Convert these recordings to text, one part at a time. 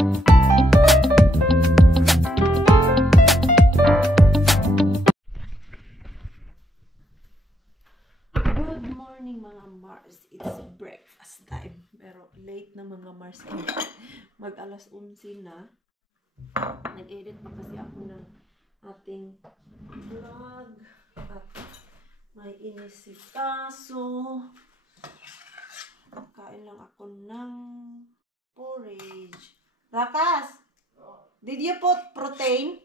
Good morning mga Mars. It's breakfast time. Pero late na mga Mars. Mag alas 11 na. Nag-edit pa kasi ako ng ating vlog. At may inisitaso. Kain lang ako ng porridge. Rakas! Did you put protein?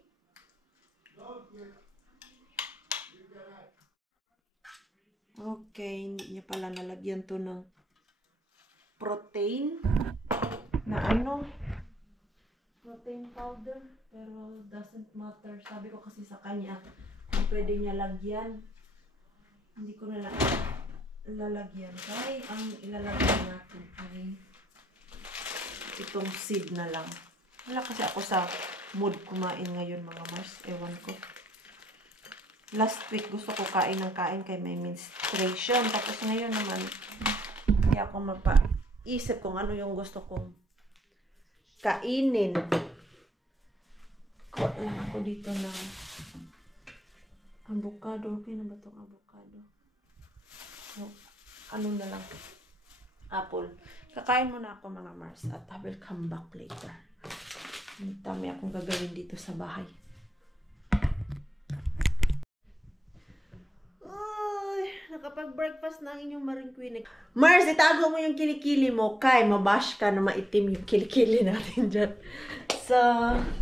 Okay, hindi niya pala nalagyan to ng protein na protein powder, pero doesn't matter. Sabi ko kasi sa kanya kung pwede niya lagyan, hindi ko na lalagyan. Kaya ang ilalagyan natin ay itong seed na lang. Wala kasi ako sa mood kumain ngayon mga Mars, ewan ko. Last week gusto ko kain ng kain kay may menstruation. Tapos ngayon naman, hindi ako mapaisip kung ano yung gusto kong kainin. Kuha lang ako dito ng avocado. Okay na ba itong avocado? No, ano na lang. Apple. Kakain muna ako mga Mars at I will come back later. Dami akong gagawin dito sa bahay. Nakapag-breakfast na ang inyong maringkwinig. Mars, itago mo yung kilikili mo. Kay, mabash ka na maitim yung kilikili natin dyan. So,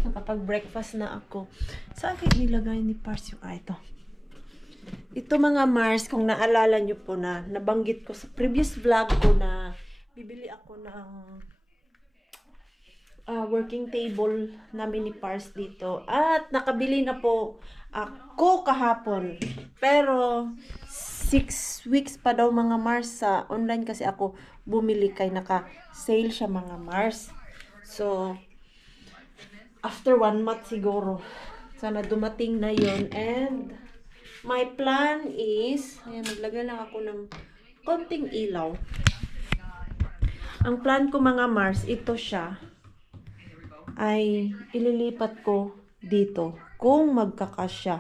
nakapag-breakfast na ako. Saan kayo nilagay ni Pars yung ito? Ito mga Mars, kung naalala nyo po na nabanggit ko sa previous vlog ko na bibili ako ng working table namin ni Pars dito. At nakabili na po ako kahapon. Pero 6 weeks pa daw mga Mars sa online kasi ako bumili kay naka-sale siya mga Mars. So, after 1 month siguro. Sana dumating na yon. And my plan is, ayan, naglagay lang ako ng konting ilaw. Ang plan ko mga Mars, ito siya, ay ililipat ko dito kung magkakasya.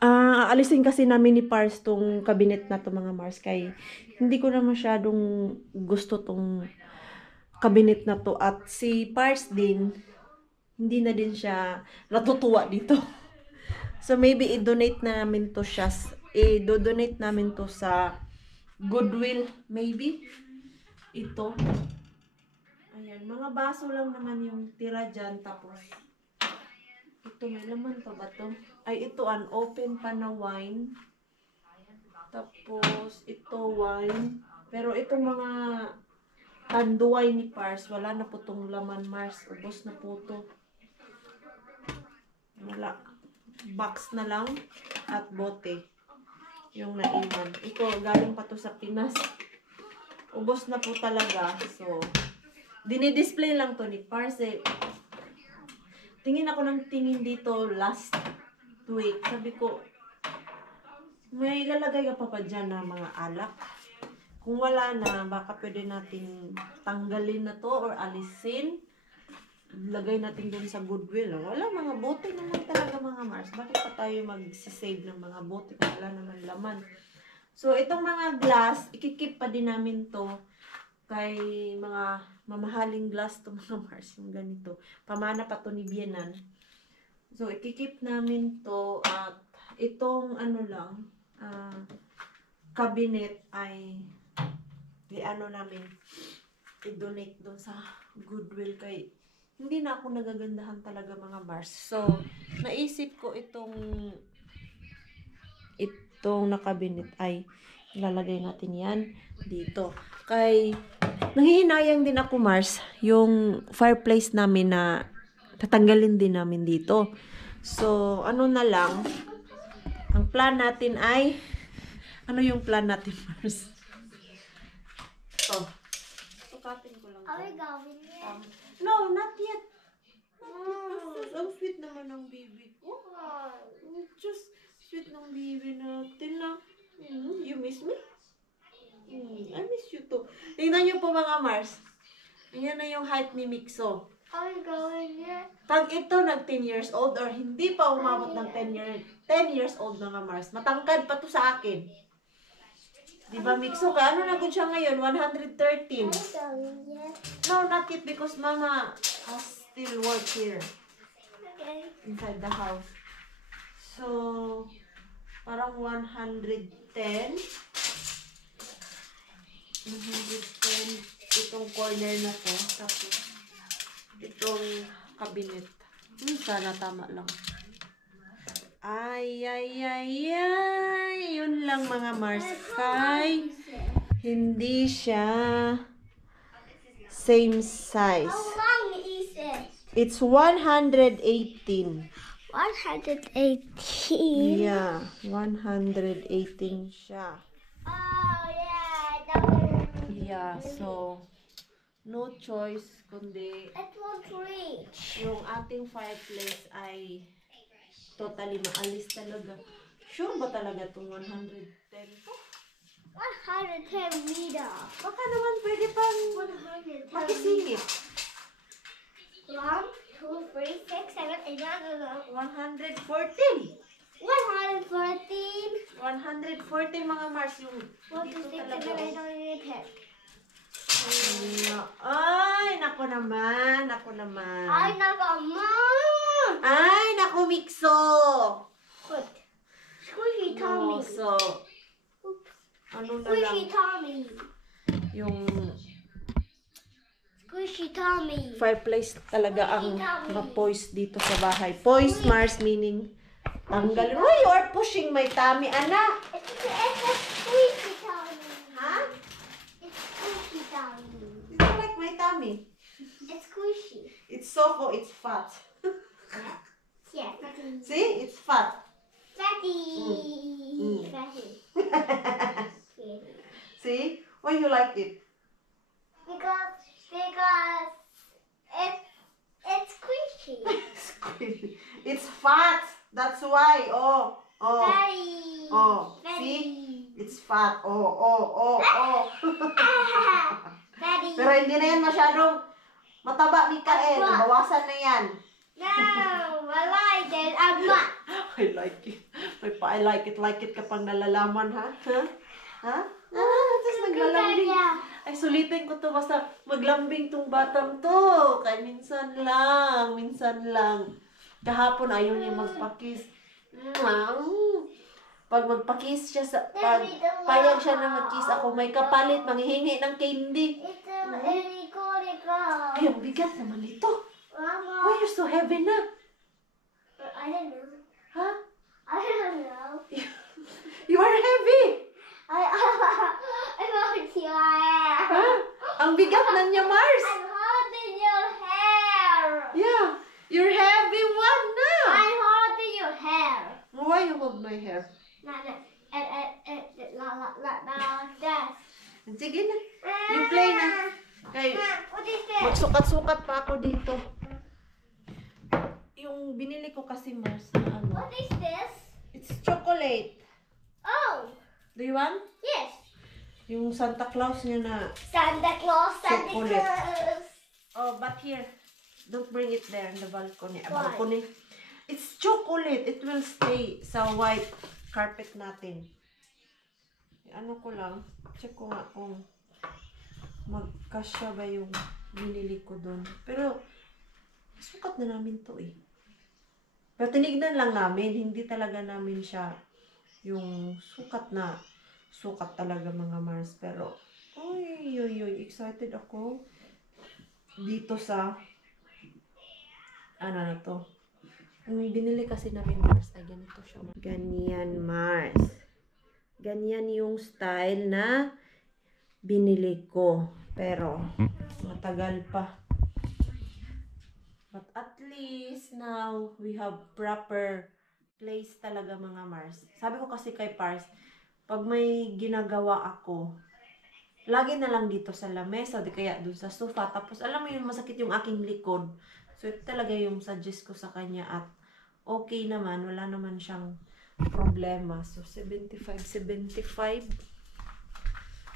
Aalisin kasi namin ni Pars tong cabinet na to mga Mars kay hindi ko na masyadong gusto tong cabinet na to at si Pars din hindi na din siya natutuwa dito. So maybe i-donate namin to siya, i-donate namin to sa Goodwill maybe. Ito. Ayan, mga baso lang naman yung tira dyan. Tapos ito, may laman pa ba to? Ay, ito open pa na wine. Tapos, ito wine. Pero itong mga tanduay ni Pars, wala na po tong laman Mars. Ubos na po to. Wala. Box na lang at bote. Yung naiwan. Ito, galing pa to sa Pinas. Ubos na po talaga. So, dinidisplay lang to ni Pars eh. Tingin ako ng tingin dito last week. Sabi ko, may lalagay ka pa dyan na mga alak. Kung wala na, baka pwede natin tanggalin na to or alisin. Lagay natin dun sa Goodwill. Wala, mga bote naman talaga mga Mars. Bakit pa tayo mag-save ng mga bote kung wala naman laman? So, itong mga glass, ikikip pa din namin to kay mga mamahaling glass to mga Mars, yung ganito. Pamana pa to ni Bienan. So, ikikip namin to at itong lang, cabinet ay namin, i-donate doon sa Goodwill kay hindi na ako nagagandahan talaga mga Mars. So, naisip ko itong na cabinet ay ilalagay natin yan dito. Kay nanghihinayang din ako Mars, yung fireplace namin na tatanggalin din namin dito. So, ano na lang, ang plan natin ay, ano yung plan natin Mars? Ito. Tukatin ko lang. Are we going yet? No, not yet. Ang sweet naman ng baby ko. Just sweet ng baby natin na. You miss me? I miss you too. Tingnan niyo po mga Mars. Yan na yung height ni Mixo. I'm going there. Pag ito nag 10 years old or hindi pa umabot ng 10 years old mga Mars, matangkad pa to sa akin. Di ba Mixo? Kaya ano na siya ngayon? 113. I'm going there. No, not yet because Mama has still work here Okay. inside the house. So, parang 110. 110 itong corner na to. Tapos, itong cabinet. Sana tama lang. Ay. Yun lang mga Mars. Kay, hindi siya same size. How long is it? It's 118. 118. Yeah, 118 siya. Oh, yeah. Yeah, so, no choice kundi It won't reach. yung ating fireplace ay totally maalis talaga. Sure ba talaga itong 110 to? 110 meter. Baka naman pwede pang 110 makisingit. 1, 2, 3, 6, 7, 8, 9, 114. 114. 114 mga Mars yung 1, 2, dito 6, 7, talaga. 8, 9, 10. Ay, nako naman. Ay, naman! Ay, nako Mixo. What? Squishy Tommy. No, so, ano na lang, Squishy Tommy. yung Squishy Tommy. fireplace talaga ang ma-poise dito sa bahay. Poise, Mars, meaning tanggalin. Why you are pushing my tummy, anak? It's a squishy Tommy. Ha? It's squishy Tommy. You don't like my tummy. It's squishy. It's soft, it's fat. Yeah, fatty. See? It's fat. Fatty. Mm. Fatty. See? Why you like it? Because it's squishy. It's fat. That's why. Oh. Fatty. Oh. Fatty. See? It's fat. Oh. Fatty. Pero hindi na yan masyadong mataba, Mikael. Bawasan na yan. No, I like it. I'm not. I like it. I like it kapag nalalaman, ha? Ha? Tapos naglalambing. Ay, sulitin ko to. Basta maglambing tong batang to. Kaya minsan lang. Kahapon ayaw niya magpakis. Pag magpakis siya pag payag siya na magkiss ako, may kapalit, manghihingi ng candy. It's a illegal. Ay, ang bigat naman ito. Mama. Why you're so heavy na? I don't know. Ha? I don't know. You are heavy. I want your hair. Ha? Ang bigat na niya, Mars. I'm holding your hair. Yeah, you're heavy one na. I'm holding your hair. Why you hold my hair? That. Sige na. You play na. Kay, What is this? magsukat-sukat pa ako dito. Yung binili ko kasi, Mars, na ano. What is this? It's chocolate. Oh, Do you want? yes. Yung Santa Claus niya na. Santa Claus, Santa Chocolate. Claus. Oh, but here. Don't bring it there in the balcony. Why? Balcony. It's chocolate. It will stay sa white carpet natin. Ano ko lang. Check ko nga kung magkasya ba yung binili ko doon. Pero, sukat na namin to eh. Pero tinignan lang namin. Hindi talaga namin siya yung sukat talaga mga Mars. Pero, excited ako dito sa ano na to. Yung binili kasi namin Mars, ay ganito siya. Ganyan Mars. Ganyan yung style na binili ko. Pero, matagal pa. But at least now, we have proper place talaga mga Mars. Sabi ko kasi kay Pars, pag may ginagawa ako, lagi na lang dito sa lamesa o di kaya doon sa sofa. Tapos alam mo yung masakit yung aking likod. So ito talaga yung suggest ko sa kanya at okay naman. Wala naman siyang problema. So 75.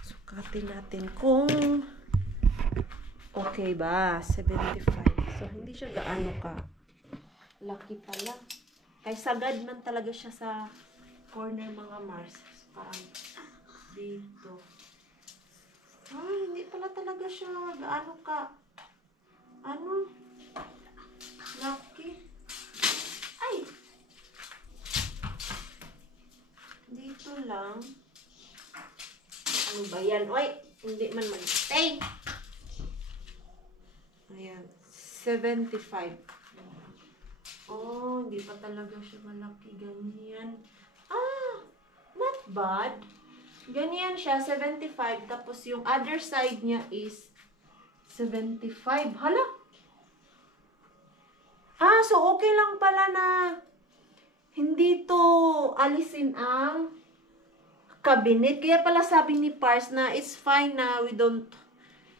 Sukatin natin kung Okay ba? 75. So, hindi siya gaano ka. Lucky pala. Kay sagad man talaga siya sa corner mga Mars. So, parang dito. Hindi pala talaga siya gaano ka. Ano? Lucky. Ay! Dito lang. Ano ba yan? Oy! Hindi man mag-stay. Ayan. 75. Oh, hindi pa talaga siya malaki. Ganyan. Not bad. Ganyan siya, 75. Tapos yung other side niya is 75. Hala! So okay lang pala na hindi to alisin ang cabinet. Kaya pala sabi ni Pars na it's fine na we don't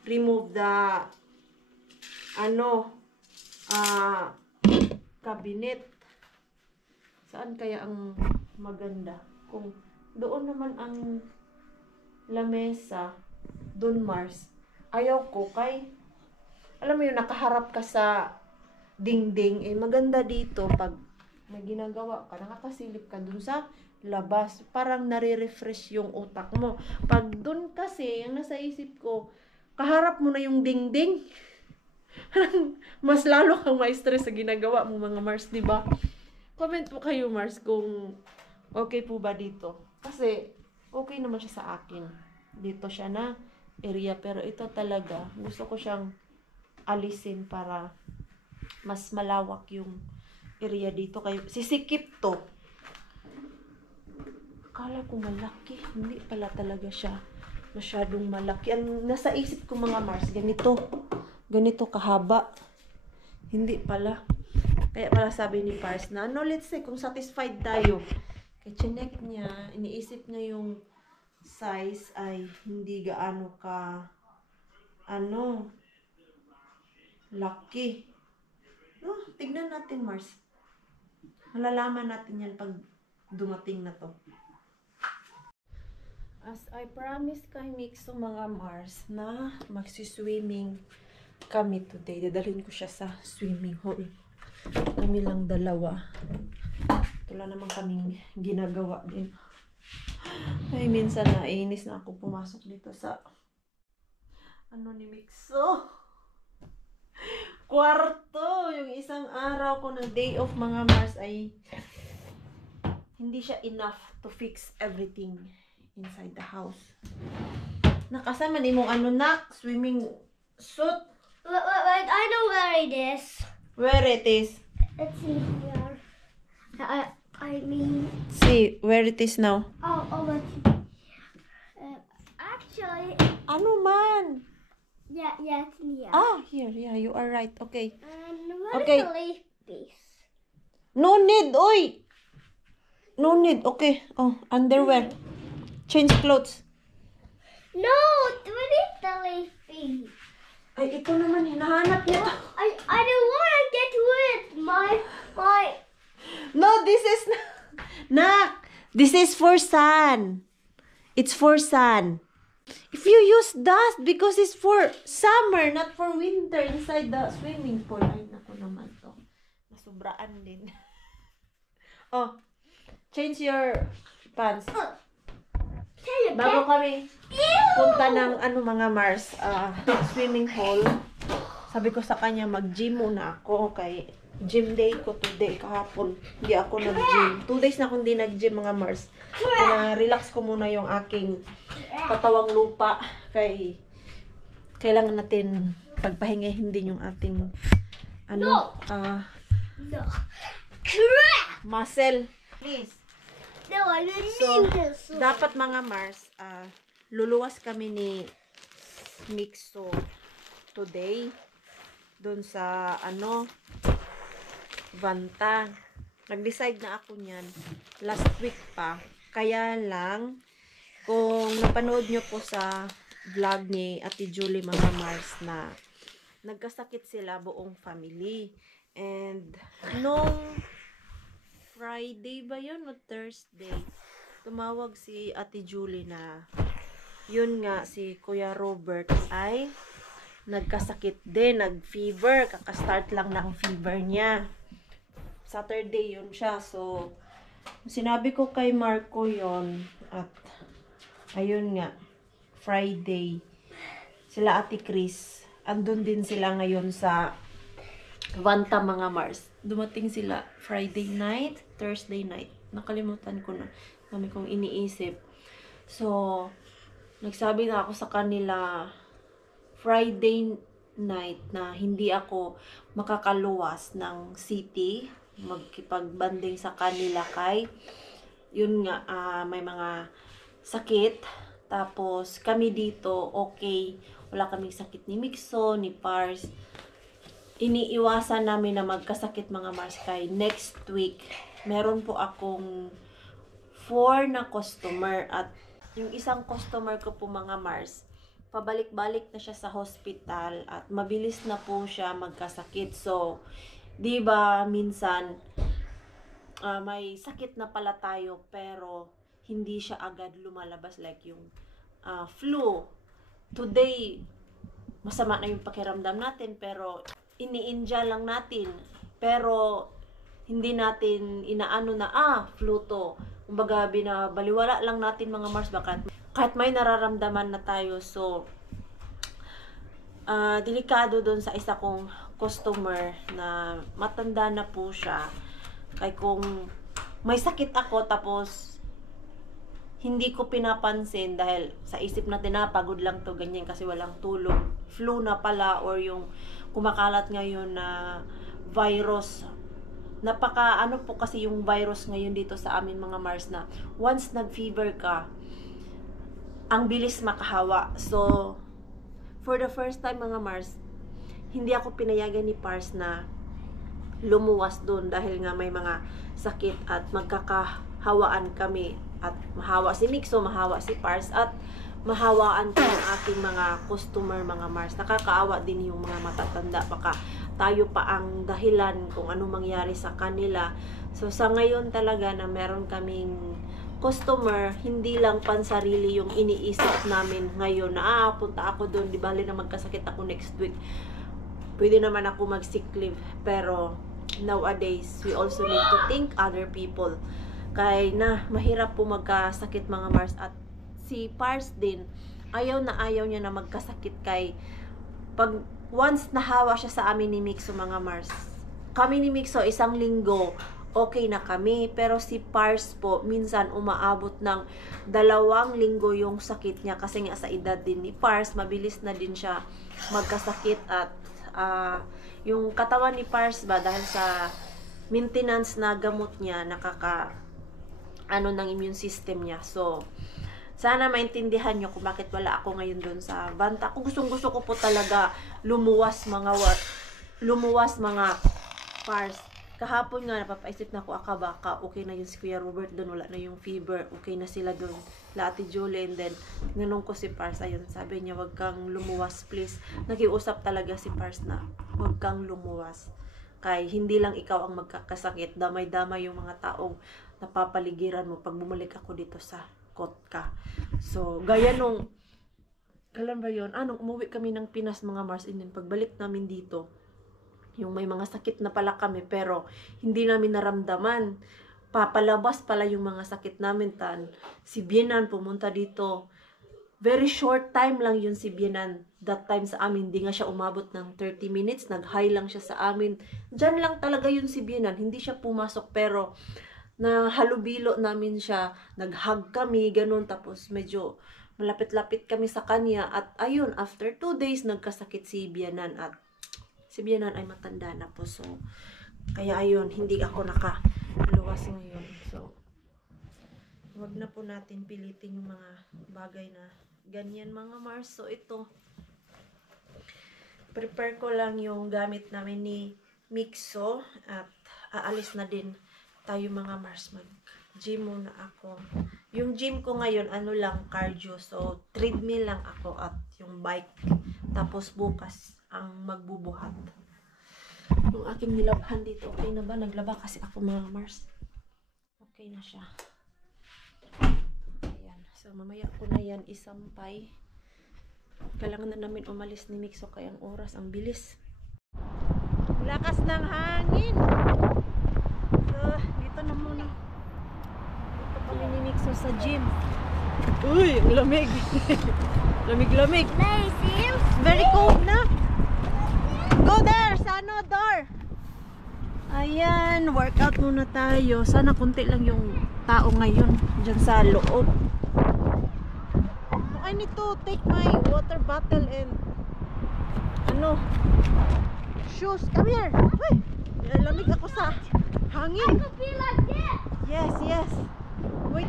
remove the cabinet. Saan kaya ang maganda? Kung doon naman ang lamesa, doon Mars. Ayaw ko kay, alam mo yun, nakaharap ka sa dingding. Maganda dito pag may ginagawa ka, nakakasilip ka dun sa labas. Parang nare-refresh yung utak mo. Pag dun kasi, yung nasa isip ko, kaharap mo na yung dingding. Mas lalo kang ma-stress sa ginagawa mo mga Mars, di ba? Comment po kayo Mars kung okay po ba dito. Kasi okay naman siya sa akin. Dito siya na area. Pero ito talaga, gusto ko siyang alisin para mas malawak yung area dito. Kayo, sisikip to. Akala ko malaki. Hindi pala talaga siya masyadong malaki. Ang nasa isip ko mga Mars, ganito. Ganito kahaba. Hindi pala. Kaya pala sabi ni Pars na, let's say, kung satisfied tayo. Kaya chinek niya, iniisip niya yung size ay hindi gaano ka, laki. Tignan natin, Mars. Malalaman natin yan pag dumating na to. As I promised kay Mixo mga Mars na magsiswimming kami today. Dadalhin ko siya sa swimming hall. Kami lang dalawa. Wala naman kaming ginagawa din. Ay, minsan nainis na ako pumasok dito sa ni Mixo. Kwarto. Yung isang araw ko ng day off mga Mars ay hindi siya enough to fix everything inside the house. Nakasama ni mong swimming suit. Wait, I know where it is. Where it is? It's in here. I mean... See, where it is now? But... actually... Ano man? Yeah, it's in here. Here. Yeah, you are right. Okay. Where Okay. is the leaf piece? No need, oy! No need. Okay. Underwear. Change clothes. No, where is the leaf piece? Ay, ito naman, hinahanap niya to. I don't want to get wet. My... No, this is... Nak! This is for sun. It's for sun. If you use dust, because it's for summer, not for winter, inside the swimming pool. Ay, naku naman to. Nasubraan din. Change your pants. Bago kami punta ng mga Mars, swimming pool, sabi ko sa kanya mag-gym muna ako kay gym day ko today kahapon. Hindi ako nag-gym. 2 days na akong hindi nag-gym mga Mars. Relax ko muna yung aking katawang lupa kay kailangan natin pagpahingahin din yung ating muscle. Please. No, I didn't So, mean this. dapat mga Mars, luluwas kami ni Mixo today doon sa Vanta. Nag-decide na ako niyan last week pa. Kaya lang, kung napanood nyo po sa vlog ni Ate Julie mga Mars na nagkasakit sila buong family. And nung Friday ba yun o Thursday, tumawag si Ate Julie na yun nga si Kuya Robert ay nagkasakit din, nag-fever. Kakastart lang ng fever niya. Saturday yun siya. So, sinabi ko kay Marco yon at ayun nga, Friday, sila Ate Chris, andun din sila ngayon sa Vanta mga Mars. Dumating sila Friday night, Thursday night. Nakalimutan ko na. Kami kong iniisip. So, nagsabi na ako sa kanila Friday night na hindi ako makakaluwas ng city. Magkipagbanding sa kanila kay yun nga, may mga sakit. Tapos, kami dito, okay. Wala kaming sakit ni Mixo, ni Pars. Iniiwasan namin na magkasakit mga Mars kay next week. Meron po akong 4 na customer at yung isang customer ko po mga Mars, pabalik-balik na siya sa hospital at mabilis na po siya magkasakit. So, 'di ba minsan may sakit na pala tayo pero hindi siya agad lumalabas like yung flu. Today, masama na yung pakiramdam natin pero iniinja lang natin. Pero hindi natin inaano na flu to. Kumbaga binabaliwala lang natin mga Mars bakit kahit may nararamdaman na tayo. So delikado doon sa isa kong customer na matanda na po siya. Kaya kung may sakit ako tapos hindi ko pinapansin dahil sa isip natin pagod lang to ganyan kasi walang tulog, flu na pala or yung kumakalat ngayon na virus. Napaka ano po kasi yung virus ngayon dito sa amin mga Mars na once nag-fever ka, ang bilis makahawa. So, for the first time mga Mars, hindi ako pinayagan ni Pars na lumuwas doon dahil nga may mga sakit at magkakahawaan kami at mahawa si Mixo, mahawa si Pars at mahawaan ko ang aking mga customer mga Mars. Nakakaawa din yung mga matatanda, baka tayo pa ang dahilan kung ano mangyari sa kanila. So sa ngayon talaga na meron kaming customer, hindi lang pansarili yung iniisip namin ngayon na punta ako doon, di bali na magkasakit ako next week. Pwede naman ako mag-sick leave, pero nowadays we also need to think other people. Kaya na mahirap po magkasakit mga Mars at si Pars din, ayaw niya na magkasakit kay pag once nahawa siya sa amin ni Mixo mga Mars. Kami ni Mixo isang linggo, okay na kami. Pero si Pars po, minsan umaabot ng 2 linggo yung sakit niya kasi nga sa edad din ni Pars, mabilis na din siya magkasakit at yung katawan ni Pars ba dahil sa maintenance na gamot niya, ng immune system niya. So, sana maintindihan nyo kung bakit wala ako ngayon doon sa Vanta. Kung gusto ko po talaga lumuwas mga Pars. Kahapon nga napapaisip na ako baka okay na yung si Kuya Robert doon, wala na yung fever, okay na sila doon, la Ate Julie. And then nanong ko si Pars, ayun, sabi niya wag kang lumuwas please. Nakiusap talaga si Pars na wag kang lumuwas kay hindi lang ikaw ang magkakasakit, damay-damay yung mga taong napapaligiran mo pag bumalik ako dito sa Kotka. So, gaya nung, kailan ba yun? Nung umuwi kami ng Pinas mga Mars, and then pagbalik namin dito, yung may mga sakit na pala kami, pero hindi namin naramdaman. Papalabas pala yung mga sakit namin. Si Bienan pumunta dito. Very short time lang yun si Bienan. That time sa amin, hindi nga siya umabot ng 30 minutes. Nag-hi lang siya sa amin. Diyan lang talaga yun si Bienan. Hindi siya pumasok, pero na halubilo namin siya, nag-hug kami, ganun, tapos medyo malapit-lapit kami sa kanya, at ayun, after 2 days, nagkasakit si Bianan, at si Bianan ay matanda na po, so, kaya ayun, hindi ako nakaluwas ngayon, so, wag na po natin pilitin yung mga bagay na ganyan mga Mars. So, ito, prepare ko lang yung gamit namin ni Mixo, at aalis na din tayo mga Mars, mag-gym muna ako. Yung gym ko ngayon, cardio. So, treadmill lang ako at yung bike. Tapos bukas, ang magbubuhat. Yung aking nilabhan dito, okay na ba? Naglaba kasi ako mga Mars. Okay na siya. Ayan. So, mamaya ko na yan isampay. Kailangan na namin umalis ni Mixo kaya ang oras, ang bilis. Lakas ng hangin. So, dito na muna. Dito kami ni Mixo sa gym. Uy, ang lamig. Lamig-lamig. Very cold na. Go there, sa ano, door. Ayan, workout muna tayo. Sana konti lang yung tao ngayon dyan sa loob. I need to take my water bottle and shoes. Come here. Uy, lamig ako sa hangin. Yes, yes. Wait.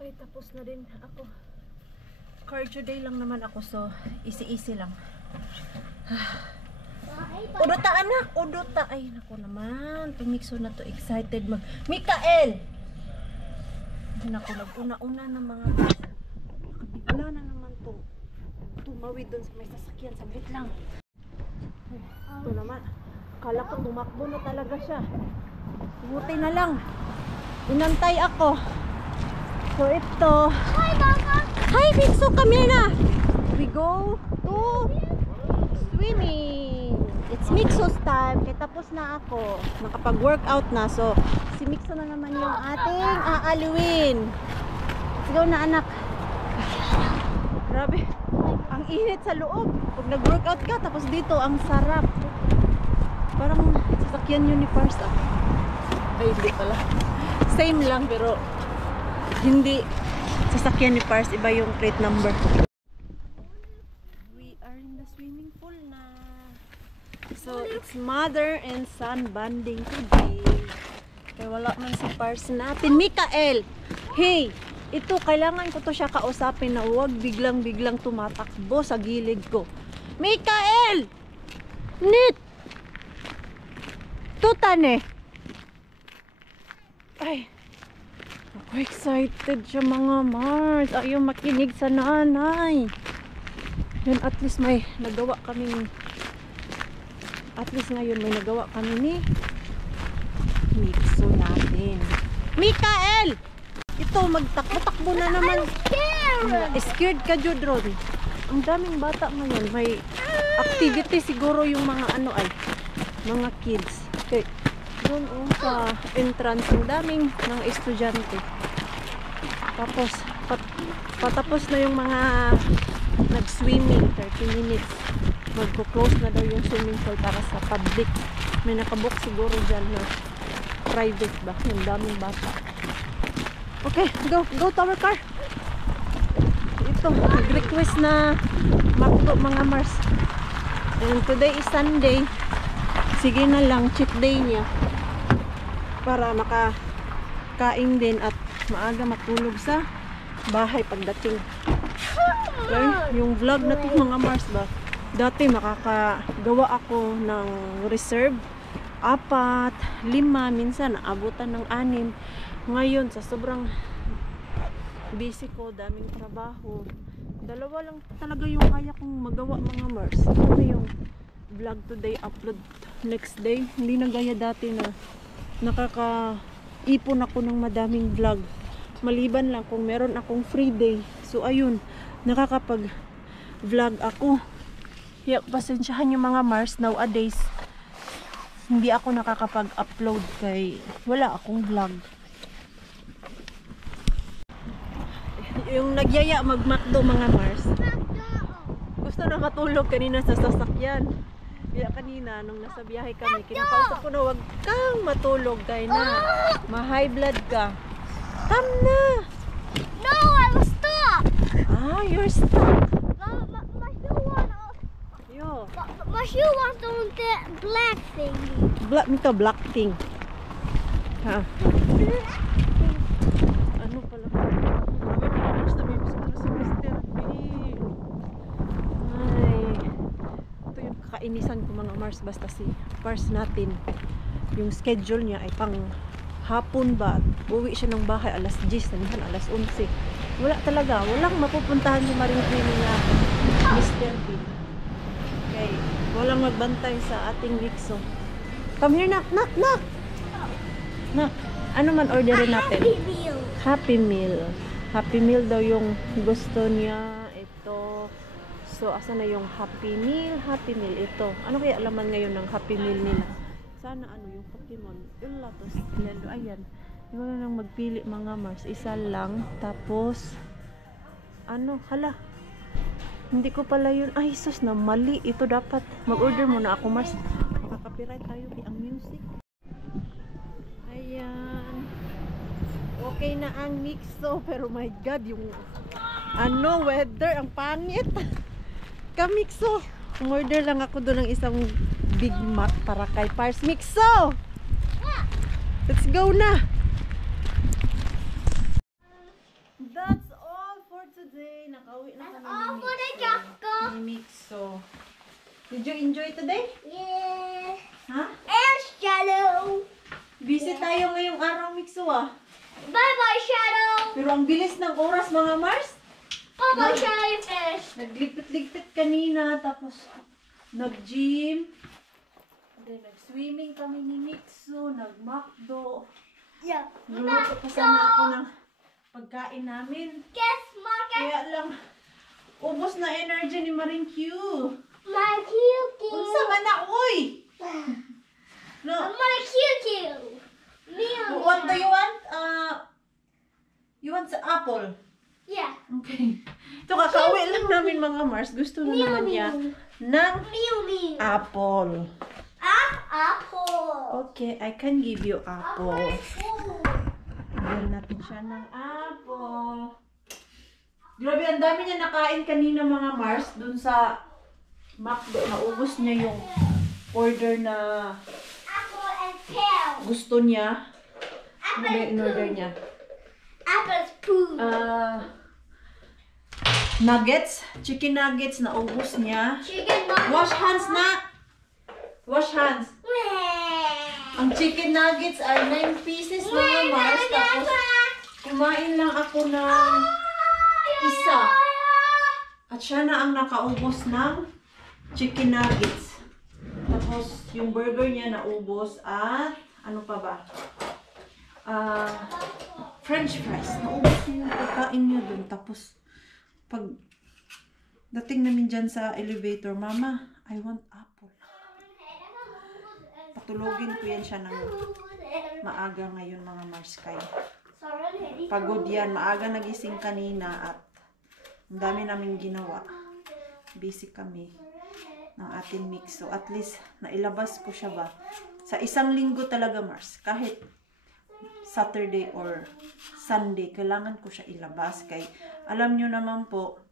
Ay, tapos na din ako. Cardio day lang naman ako, so easy lang. Udota anak, udota. Ay, naku naman. Tumikso na to, excited mag... Mikael! Naku, nag-una-una ng mga... Wala na naman to. Tumawid dun sa may sasakyan. Sabit lang. Ito naman. Kala ko tumakbo na talaga siya. Buti na lang. Inantay ako. So ito. Hi, Mama! Hi, Mixo! Come here na! We go to swimming. It's Mixo's time. Kaya tapos na ako. Nakapag-workout na. So, si Mixo na naman yung ating aaluin. Let's go na, anak. Grabe. Ang init sa loob. Pag nag-workout ka, tapos dito, ang sarap. Parang sasakyan yun ni Pars. Ay, hindi pala. Same lang, pero hindi sasakyan ni Pars. Iba yung plate number. We are in the swimming pool na. So, it's mother and son bonding today. Kaya wala man si Pars natin. Mikael! Hey! Ito, kailangan ko to siya kausapin na huwag biglang-biglang tumatakbo sa gilid ko. Mikael! Nit! Tutane! Ay! Ako excited siya mga Mars. Ayaw makinig sa nanay. Yun, at least may nagawa kaming... At least ngayon may nagawa kami ni Mixo natin. Mikael! Ito, magtakbo-takbo na naman. Scared ka, Jodron. Ang daming bata ngayon. May activity siguro yung mga mga kids. Okay. Doon sa entrance, ang daming mga estudyante. Tapos, patapos na yung mga nag-swimming, 30 minutes. Magpo-close na daw yung swimming pool para sa public. May nakabook siguro dyan na private ba? Yung daming bata. Okay, go to our car. Ito, nag-request na McDo mga Mars. And today is Sunday. Sige na lang, cheat day niya. Para makakain din at maaga matulog sa bahay pagdating. Okay? Yung vlog na ito mga Mars ba? Dati makakagawa ako ng reserve 4, 5, minsan naabutan ng 6. Ngayon sa sobrang busy ko, daming trabaho, 2 lang talaga yung kaya kong magawa mga Mars. Ano yung vlog today, upload next day. Hindi na gaya dati na nakakaipon ako ng madaming vlog. Maliban lang kung meron akong free day. So ayun, nakakapag vlog ako. Kaya pasensyahan yung mga Mars, nowadays hindi ako nakakapag-upload kay wala akong vlog. Yung nagyaya mag-McDo mga Mars, gusto na matulog kanina sa sasakyan. Kaya kanina nung nasa biyahe kami, kinakausap ko na wag kang matulog kay na ma-high blood ka. Come na! No, I was stuck. Ah, you're stuck. My shoe was Yo. my shoe was on the black thing. Black thing. Ha? Ano pala? Grabe mga Mars, nabibis ko na si Mr. B. Ay. Ito yung kakainisan ko mga Mars. Basta si Pars natin, yung schedule niya ay pang hapon ba? Uwi siya ng bahay alas 10, nanihan alas 11. Wala talaga. Walang mapupuntahan si Maring Queenie niya. Mr. B. Okay. Walang magbantay sa ating Mixo. Come here, knock. Knock. Ano man orderin natin? Happy meal. Happy Meal. Happy Meal daw yung gusto niya. Ito. So, asa na yung Happy Meal? Happy Meal. Ito. Ano kaya laman ngayon ng Happy Meal nila? Sana ano yung Pokemon. Ulatos. Lalo. Ayan. Yung na nang magpili mga Mars. Isa lang. Tapos, ano? Hala. Hindi ko pala yun. Ay, sus na mali. Ito dapat. Mag-order muna ako, Mars. Makaka-copyright tayo kay ang music. Ayan. Okay na ang mixo. Pero my God, yung ano, weather, ang pangit. Kamixo. Umorder lang ako doon ng isang Big Mac para kay Pars Mixo. Let's go na. That's all for today. Nakauwi na kami all ni for the Mixo. Jocko. Ni Mixo. Did you enjoy today? Yeah. Ha? And Shadow. Busy tayo ngayong araw, Mixo ah. Bye-bye, Shadow. Pero ang bilis ng oras, mga Mars. Bye-bye, Shadow Fish. Nagligpit-ligpit kanina, tapos nag-gym. Then nag-swimming kami ni Mixo, nag-McDo. Yeah. Nuluto kasama ako ng pagkain namin. Guess market. Kaya lang, ubos na energy ni Marin Q. My cutie. Unsa man na, uy! No. My cutie. Meow. What do you want? You want sa apple? Yeah. Okay. Ito, kakauwi lang namin mga Mars. Gusto na naman niya ng Mew mew. apple. Apple. Okay, I can give you apple. Apple. Bigyan natin siya ng apple. Grabe, ang dami niya nakain kanina mga Mars. Dun sa McDo, naubos niya yung order na Apple and pear. gusto niya. Ano ba yung in-order niya? Apple's poo. Nuggets. Chicken nuggets, naubos niya. Chicken nuggets. Wash hands na! Wash hands. Ang chicken nuggets ay 9 pieces mga Mars. Tapos, kumain lang ako ng isa. At siya na ang nakaubos ng chicken nuggets. Tapos, yung burger niya naubos at ano pa ba? French fries. Naubos niya yung pagkain niya dun. Tapos, pag dating namin dyan sa elevator, Mama, I want apple. Patulogin ko yan siya ng maaga ngayon mga Mars kay. Pagod yan. Maaga nagising kanina at ang dami namin ginawa. Busy kami ng ating mix. So at least nailabas ko siya ba. Sa isang linggo talaga Mars. Kahit Saturday or Sunday, kailangan ko siya ilabas. Kay alam nyo naman po,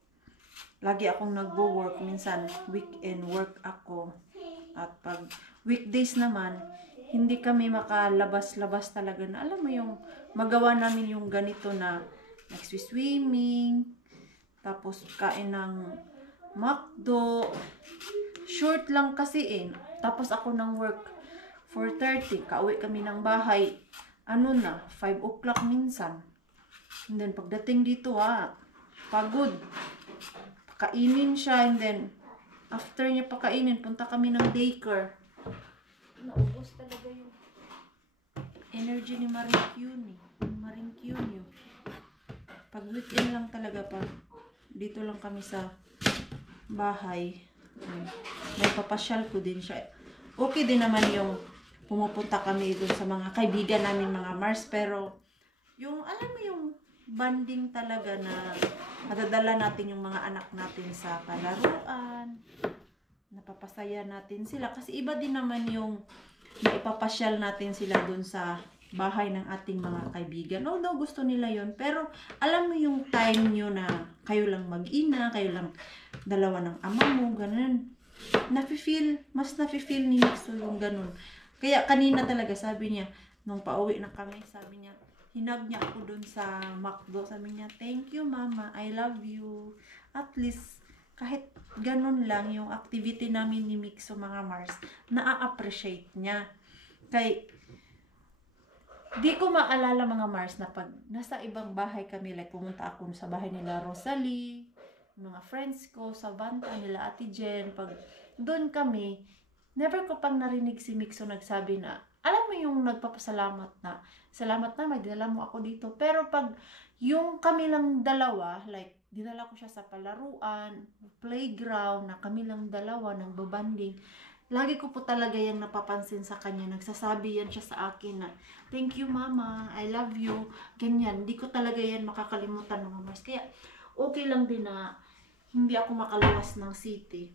lagi akong nagwo-work. Minsan weekend work ako. At pag weekdays naman, hindi kami makalabas-labas talaga na alam mo yung magawa namin yung ganito na nag-swimming, tapos kain ng McDo. Short lang kasi Tapos ako ng work 4:30, kauwi kami ng bahay. Ano na, 5 o'clock minsan. And then pagdating dito pagod. Pakainin siya and then after niya pakainin, punta kami ng daycare. Naubos talaga yung energy ni Marin Q Marin Q niyo. Pag weekend lang talaga dito lang kami sa bahay. May papasyal ko din siya. Okay din naman yung pumupunta kami doon sa mga kaibigan namin mga Mars. Pero yung alam mo yung banding talaga na madadala natin yung mga anak natin sa palaruan. Napapasaya natin sila. Kasi iba din naman yung maipapasyal natin sila doon sa bahay ng ating mga kaibigan. Although gusto nila yon, pero alam mo yung time nyo na kayo lang mag-ina, kayo lang dalawa ng ama mo, ganun. Mas nafe-feel ni Mixo yung ganun. Kaya kanina talaga sabi niya, nung pauwi na kami, sabi niya, hinag niya ako dun sa McDo. Sabi niya, thank you mama, I love you. At least, kahit ganun lang yung activity namin ni Mixo mga Mars, na-appreciate niya. Kay di ko maalala mga Mars na pag nasa ibang bahay kami, like pumunta ako sa bahay nila Rosalie, mga friends ko, sa Banta nila Ate Jen, pag doon kami, never ko pang narinig si Mixo nagsabi na, alam mo mo yung nagpapasalamat na, salamat na, may dinala mo ako dito. Pero pag yung kami lang dalawa, like, dinala ko siya sa palaruan, playground, na kami lang dalawa, nang babanding, lagi ko po talaga yung napapansin sa kanya. Nagsasabi yan siya sa akin na, thank you mama, I love you, ganyan. Hindi ko talaga yan makakalimutan mga Mars. Kaya, okay lang din na hindi ako makaluwas ng city.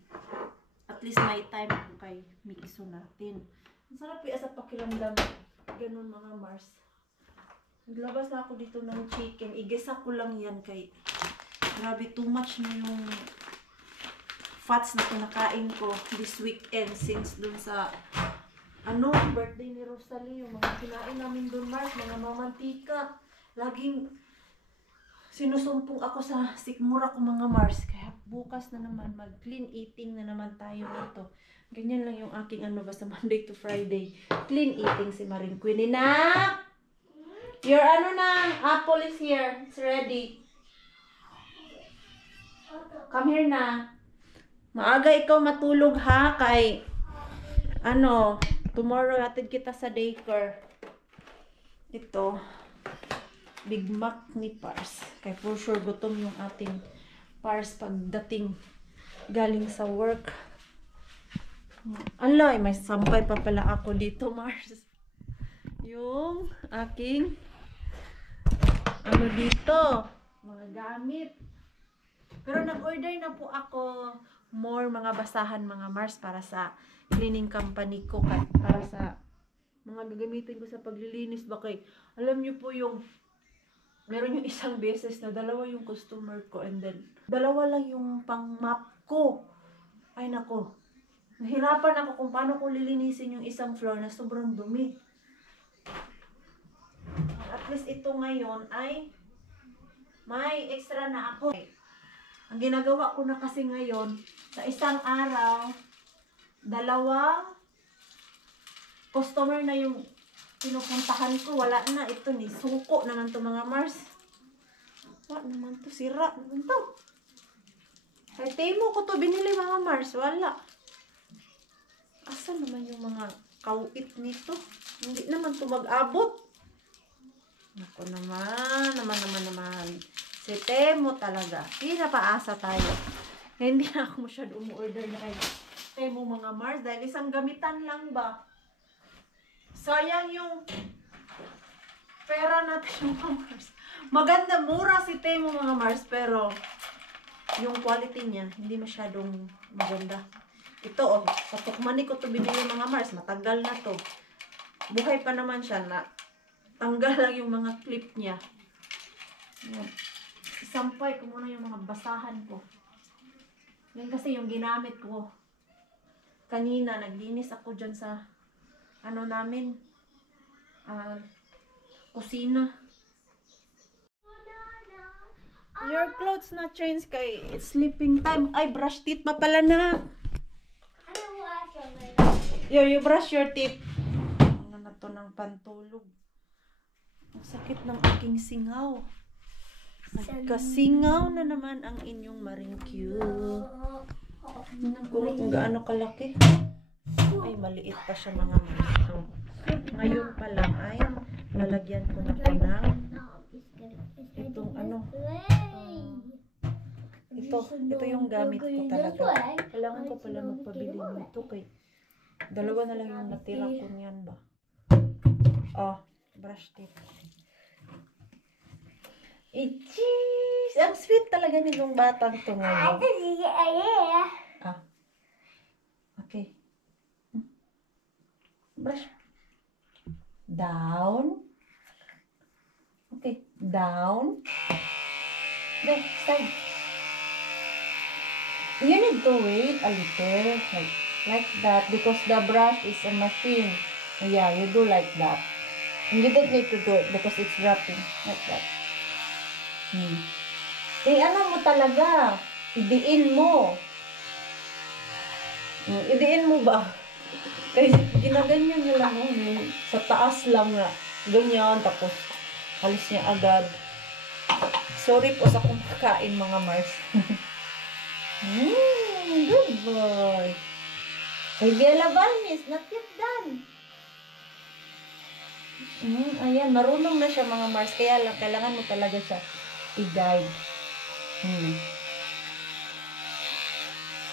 At least may time ako kay Mikiso natin. Ang sarap sa pakiramdam. Ganun mga Mars. Naglabas na ako dito ng chicken. Igisa ko lang yan kay grabe, too much na yung fats na kinakain ko this weekend since dun sa birthday ni Rosalie. Yung mga kinain namin dun Mars, mga mamantika. Laging sinusumpong ako sa sikmura ko mga Mars. Kaya bukas na naman, mag-clean eating na naman tayo dito. Ganyan lang yung aking basta Monday to Friday. Clean eating si Maring Queenie na. Your apple is here. It's ready. Come here na. Maaga ikaw matulog ha, kay tomorrow hatid kita sa daycare. Ito. Big Mac ni Pars. Kaya for sure gutom yung ating Pars pagdating galing sa work. Alay, may sampay pa pala ako dito, Mars. Yung aking dito, mga gamit. Pero nag-order na po ako more mga basahan mga Mars para sa cleaning company ko, para sa mga gagamitin ko sa paglilinis. Bakit alam niyo po yung meron yung isang beses na dalawa yung customer ko and then dalawa lang yung pang map ko. Ay nako. Nahirapan ako kung paano ko lilinisin yung isang floor na sobrang dumi. At least ito ngayon ay may extra na ako. Ang ginagawa ko na kasi ngayon, sa isang araw, dalawang customer na yung pinupuntahan ko. Wala na. Ito ni suko naman to mga Mars. Wala naman to. Sira naman to. Kay Temo ko to binili mga Mars. Wala. Asa naman yung mga kauit nito? Hindi naman to mag-abot. Ako naman. Si Temo talaga. Pinapaasa tayo. Hindi na ako masyado umu-order na kay Temo mga Mars. Dahil isang gamitan lang ba? Sayang yung pera natin mga Mars. Maganda, mura si Temo mga Mars. Pero yung quality niya, hindi masyadong maganda. Ito patukmani ko to binili mga Mars. Matagal na to. Buhay pa naman siya na tanggal lang yung mga clip niya. Isampay ko muna yung mga basahan ko. Yan kasi yung ginamit ko. Kanina, naglinis ako dyan sa namin. Kusina. Your clothes na change kay it's sleeping time. Ay, brush teeth pa pala na. You brush your teeth. Ano na to ng pantulog. Ang sakit ng aking singaw. Nagkasingaw na naman ang inyong Maring Q. Tingnan ko kung gaano kalaki. Ay, maliit pa siya mga Mars. Ngayon pa lang ay lalagyan ko na po ng itong ito yung gamit ko talaga. Kailangan ko pala magpabili nito kay dalawa na lang yung natira ko niyan ba. Brush teeth. Cheese! Ang sweet talaga nitong batang to ngayon. Okay. Brush. Down. Okay. Down. Then, side. You need to wait a little. Like that. Because the brush is a machine. Yeah, you do like that. And you don't need to do it because it's wrapping. Like that. Ano mo talaga? Idiin mo. Idiin mo ba? Kasi ginaganyan nyo lang sa taas lang na ganyan tapos halis niya agad. Sorry po sa kumakain mga Mars. Good boy. Ay, Bella Barnes, not yet done. Ayan, marunong na siya mga Mars. Kaya lang, kailangan mo talaga siya i-guide.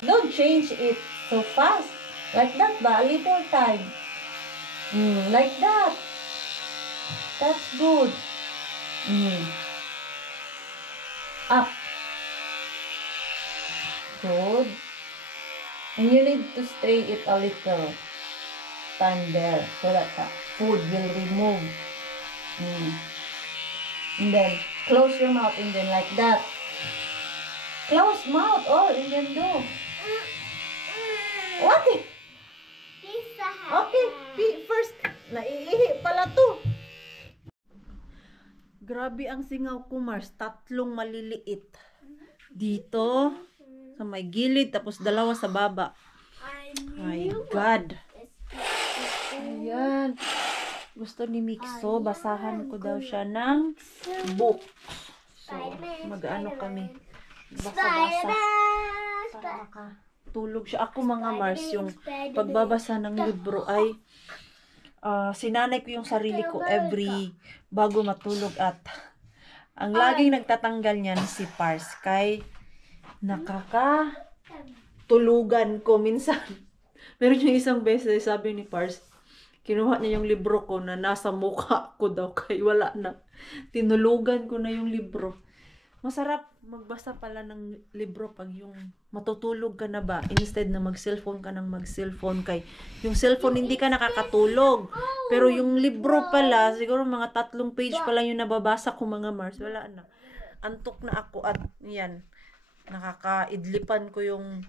Don't change it so fast. Like that ba? A little time. Like that. That's good. Up. Good. And you need to stay it a little time there so that the food will remove. And then close your mouth and then like that. Close mouth all and then do. What? Pizza Hut. Okay, first. Naiihi pala to. Grabe ang singaw ko, Mars. 3 maliliit. Dito. Sa may gilid. Tapos 2 sa baba. My God. Ayan. Gusto ni Mixo. Basahan ko daw siya ng book. So, mag-ano kami. Basa-basa. Para makatulog siya. Ako mga Mars, yung pagbabasa ng libro ay sinanay ko yung sarili ko bago matulog at ang laging nagtatanggal niyan si Pars kay nakakatulugan ko minsan. Meron yung isang beses sabi ni Pars, kinuha niya yung libro ko na nasa mukha ko daw kay wala na. Tinulugan ko na yung libro. Masarap magbasa pala ng libro pag yung matutulog ka na ba instead na mag-cellphone ka ng mag-cellphone kay yung cellphone hindi ka nakakatulog. Pero yung libro pala, siguro mga 3 page pa lang yung nababasa ko mga Mars. Wala na. Antok na ako at yan. Nakakaidlipan ko yung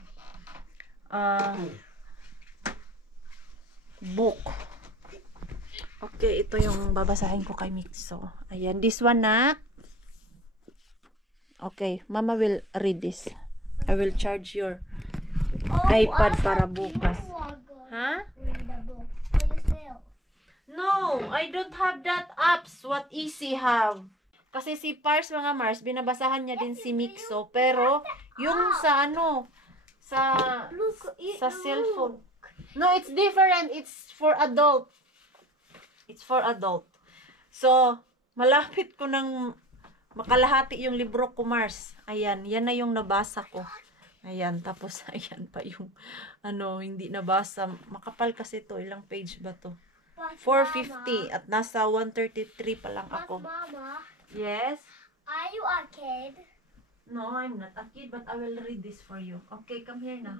book. Okay, ito yung babasahin ko kay Mixo. Ayan, this one na. Okay, Mama will read this. I will charge your iPad para bukas. Ha? No, I don't have that apps. What Easy have? Kasi si Pars mga Mars, binabasahan niya din si Mixo. Pero, yung sa sa cellphone. No, it's different. It's for adult. It's for adult. So, malapit ko ng makalahati yung libro ko, Mars. Ayan, yan na yung nabasa ko. Ayan, tapos ayan pa yung hindi nabasa. Makapal kasi to. Ilang page ba to? 450 at nasa 133 pa lang ako. Mama, Yes? are you a kid? No, I'm not a kid, but I will read this for you. Okay, come here na.